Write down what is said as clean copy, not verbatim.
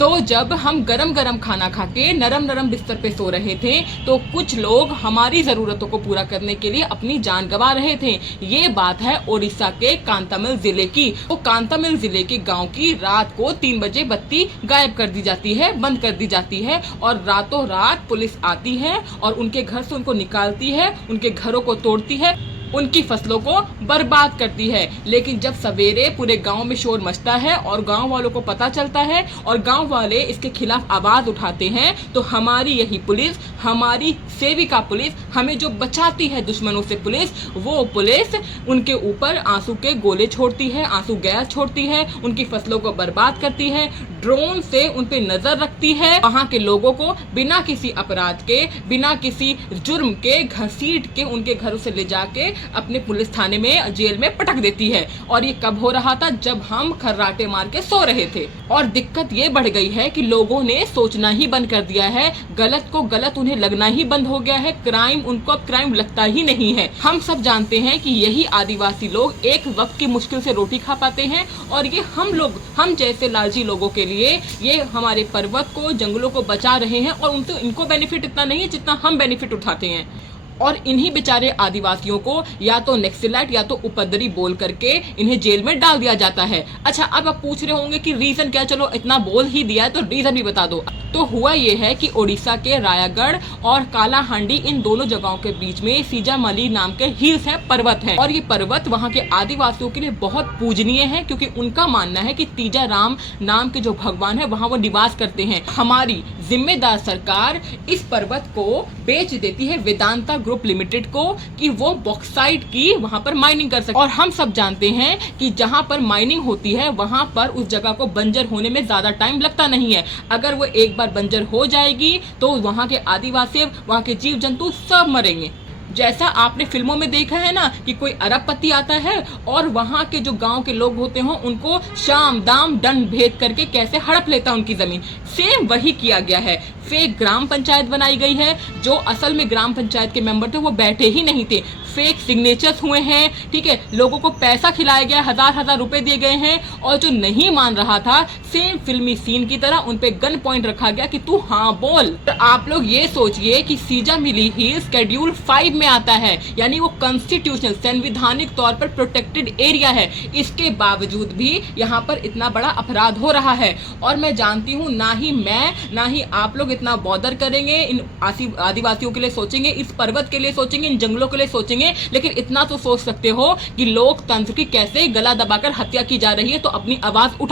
तो जब हम गरम गरम खाना खा के नरम नरम बिस्तर पे सो रहे थे तो कुछ लोग हमारी जरूरतों को पूरा करने के लिए अपनी जान गंवा रहे थे। ये बात है ओडिशा के कांतामिल जिले की। तो कांतामिल जिले के गांव की रात को 3 बजे बत्ती गायब कर दी जाती है, बंद कर दी जाती है और रातों रात पुलिस आती है और उनके घर से उनको निकालती है, उनके घरों को तोड़ती है, उनकी फसलों को बर्बाद करती है। लेकिन जब सवेरे पूरे गांव में शोर मचता है और गांव वालों को पता चलता है और गांव वाले इसके खिलाफ आवाज उठाते हैं तो हमारी यही पुलिस, हमारी सेविका पुलिस, हमें जो बचाती है दुश्मनों से पुलिस, वो पुलिस उनके ऊपर आंसू के गोले छोड़ती है, आंसू गैस छोड़ती है, उनकी फसलों को बर्बाद करती है, ड्रोन से उन पे नजर रखती है, वहां के लोगों को बिना किसी अपराध के, बिना किसी जुर्म के घसीट के उनके घरों से ले जाके अपने पुलिस थाने में, जेल में पटक देती है। और ये कब हो रहा था? जब हम खर्राटे मार के सो रहे थे। और दिक्कत ये बढ़ गई है कि लोगों ने सोचना ही बंद कर दिया है, गलत को गलत उन्हें लगना ही बंद हो गया है, क्राइम उनको अब क्राइम लगता ही नहीं है। हम सब जानते हैं कि यही आदिवासी लोग एक वक्त की मुश्किल से रोटी खा पाते हैं और ये हम लोग, हम जैसे लालची लोगों के लिए ये हमारे पर्वत को, जंगलों को बचा रहे हैं और उनको इनको बेनिफिट इतना नहीं है जितना हम बेनिफिट उठाते हैं। और इन्हीं बेचारे आदिवासियों को या तो नेक्सलाइट या तो उपद्रवी बोल करके इन्हें जेल में डाल दिया जाता है। अच्छा, अब आप पूछ रहे होंगे कि रीजन क्या? चलो इतना बोल ही दिया है तो रीजन भी बता दो। तो हुआ ये है कि ओडिशा के रायगढ़ और कालाहांडी, इन दोनों जगहों के बीच में सीजामली नाम के हिल्स है, पर्वत है। और ये पर्वत वहाँ के आदिवासियों के लिए बहुत पूजनीय है क्योंकि उनका मानना है कि तीजा राम नाम के जो भगवान है वहाँ वो निवास करते हैं। हमारी जिम्मेदार सरकार इस पर्वत को बेच देती है वेदांता ग्रुप लिमिटेड को कि वो बॉक्साइट की वहां पर माइनिंग कर सके। और हम सब जानते हैं कि जहां पर माइनिंग होती है वहां पर उस जगह को बंजर होने में ज्यादा टाइम लगता नहीं है। अगर वो एक बार बंजर हो जाएगी तो वहां के आदिवासी, वहां के जीव जंतु सब मरेंगे। जैसा आपने फिल्मों में देखा है ना कि कोई अरबपति आता है और वहां के जो गांव के लोग होते हैं उनको शाम दाम दंड भेद करके कैसे हड़प लेता है उनकी जमीन, सेम वही किया गया है। फेक ग्राम पंचायत बनाई गई है, जो असल में ग्राम पंचायत के मेंबर थे वो बैठे ही नहीं थे, फेक सिग्नेचर्स हुए हैं, ठीक है, लोगों को पैसा खिलाया गया, हजार रुपए दिए गए हैं और जो नहीं मान रहा था सेम फिल्मी सीन की तरह उन पे गन पॉइंट रखा गया कि तू हाँ बोल। तो आप लोग ये सोचिए कि सीजामिली हिल शेड्यूल 5 में आता है, यानी वो कॉन्स्टिट्यूशनल, संवैधानिक तौर पर प्रोटेक्टेड एरिया है। इसके बावजूद भी यहाँ पर इतना बड़ा अपराध हो रहा है। और मैं जानती हूँ ना ही मैं ना ही आप लोग इतना बॉदर करेंगे, इन आदिवासियों के लिए सोचेंगे, इस पर्वत के लिए सोचेंगे, इन जंगलों के लिए सोचेंगे, लेकिन इतना तो सोच सकते हो कि लोकतंत्र की कैसे गला दबाकर हत्या की जा रही है, तो अपनी आवाज उठा